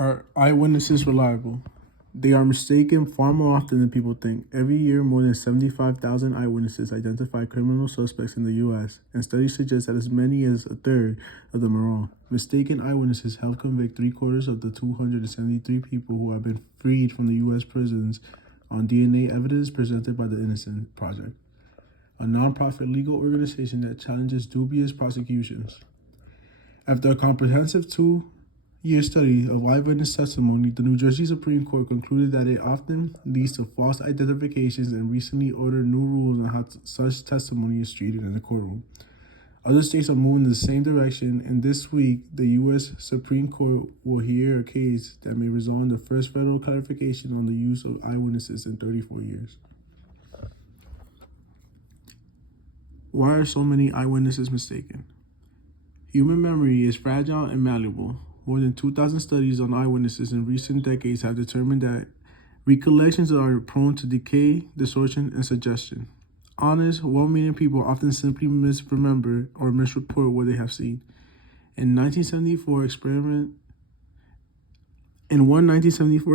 Are eyewitnesses reliable? They are mistaken far more often than people think. Every year, more than 75,000 eyewitnesses identify criminal suspects in the U.S., and studies suggest that as many as a third of them are wrong. Mistaken eyewitnesses help convict three-quarters of the 273 people who have been freed from the U.S. prisons on DNA evidence presented by the Innocence Project, a nonprofit legal organization that challenges dubious prosecutions. After a comprehensive two-year study of eyewitness testimony, the New Jersey Supreme Court concluded that it often leads to false identifications and recently ordered new rules on how such testimony is treated in the courtroom. Other states are moving in the same direction, and this week, the U.S. Supreme Court will hear a case that may result in the first federal clarification on the use of eyewitnesses in 34 years. Why are so many eyewitnesses mistaken? Human memory is fragile and malleable. More than 2,000 studies on eyewitnesses in recent decades have determined that recollections are prone to decay, distortion, and suggestion. Honest, well-meaning people often simply misremember or misreport what they have seen. In one 1974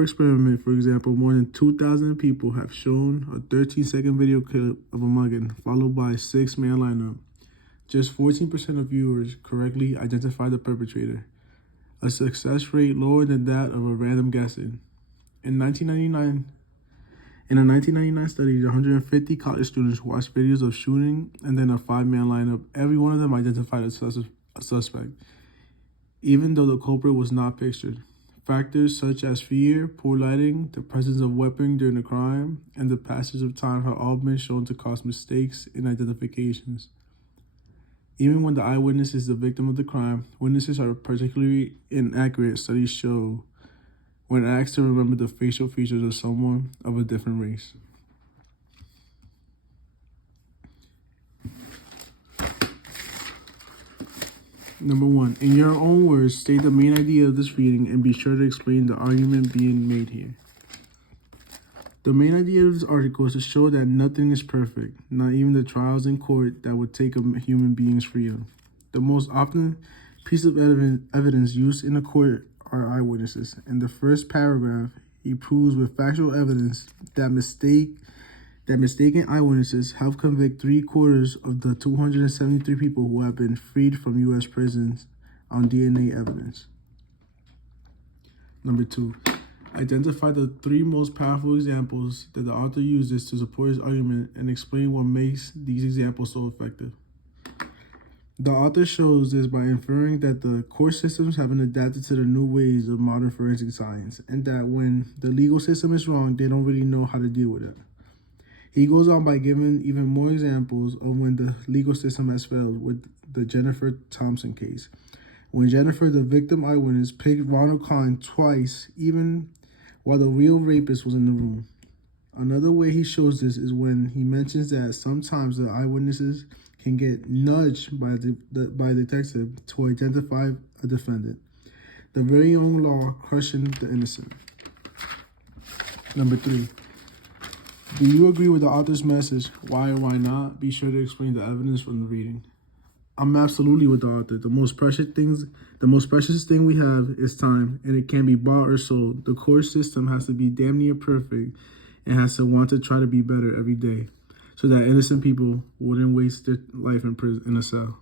experiment, for example, more than 2,000 people have shown a 13-second video clip of a mugging, followed by a 6-man lineup. Just 14% of viewers correctly identified the perpetrator, a success rate lower than that of a random guessing. In a 1999 study, 150 college students watched videos of shooting and then a 5-man lineup. Every one of them identified a suspect, even though the culprit was not pictured. Factors such as fear, poor lighting, the presence of weapon during the crime, and the passage of time have all been shown to cause mistakes in identifications. Even when the eyewitness is the victim of the crime, witnesses are particularly inaccurate, studies show, when asked to remember the facial features of someone of a different race. Number 1, in your own words, state the main idea of this reading and be sure to explain the argument being made here. The main idea of this article is to show that nothing is perfect, not even the trials in court that would take a human being's freedom. The most often piece of evidence used in a court are eyewitnesses. In the first paragraph, he proves with factual evidence that mistaken eyewitnesses help convict three-quarters of the 273 people who have been freed from U.S. prisons on DNA evidence. Number 2, identify the 3 most powerful examples that the author uses to support his argument and explain what makes these examples so effective. The author shows this by inferring that the court systems haven't adapted to the new ways of modern forensic science, and that when the legal system is wrong, they don't really know how to deal with it. He goes on by giving even more examples of when the legal system has failed with the Jennifer Thompson case. When Jennifer, the victim eyewitness, picked Ronald Klein twice, even while the real rapist was in the room. Another way he shows this is when he mentions that sometimes the eyewitnesses can get nudged by a detective to identify a defendant. The very own law crushing the innocent. Number 3, do you agree with the author's message? Why or why not? Be sure to explain the evidence from the reading. I'm absolutely with the author. The most precious thing we have is time, and it can be bought or sold. The court system has to be damn near perfect and has to want to try to be better every day, so that innocent people wouldn't waste their life in prison in a cell.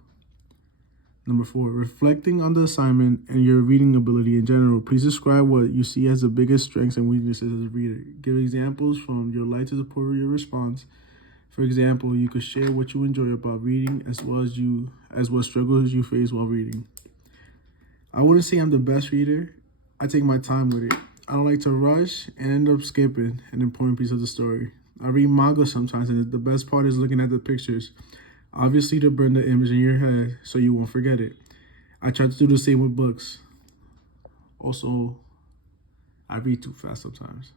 Number 4, reflecting on the assignment and your reading ability in general, please describe what you see as the biggest strengths and weaknesses as a reader. Give examples from your life to support your response. For example, you could share what you enjoy about reading as well as what struggles you face while reading. I wouldn't say I'm the best reader. I take my time with it. I don't like to rush and end up skipping an important piece of the story. I read manga sometimes, and the best part is looking at the pictures. Obviously, to burn the image in your head so you won't forget it. I try to do the same with books. Also, I read too fast sometimes.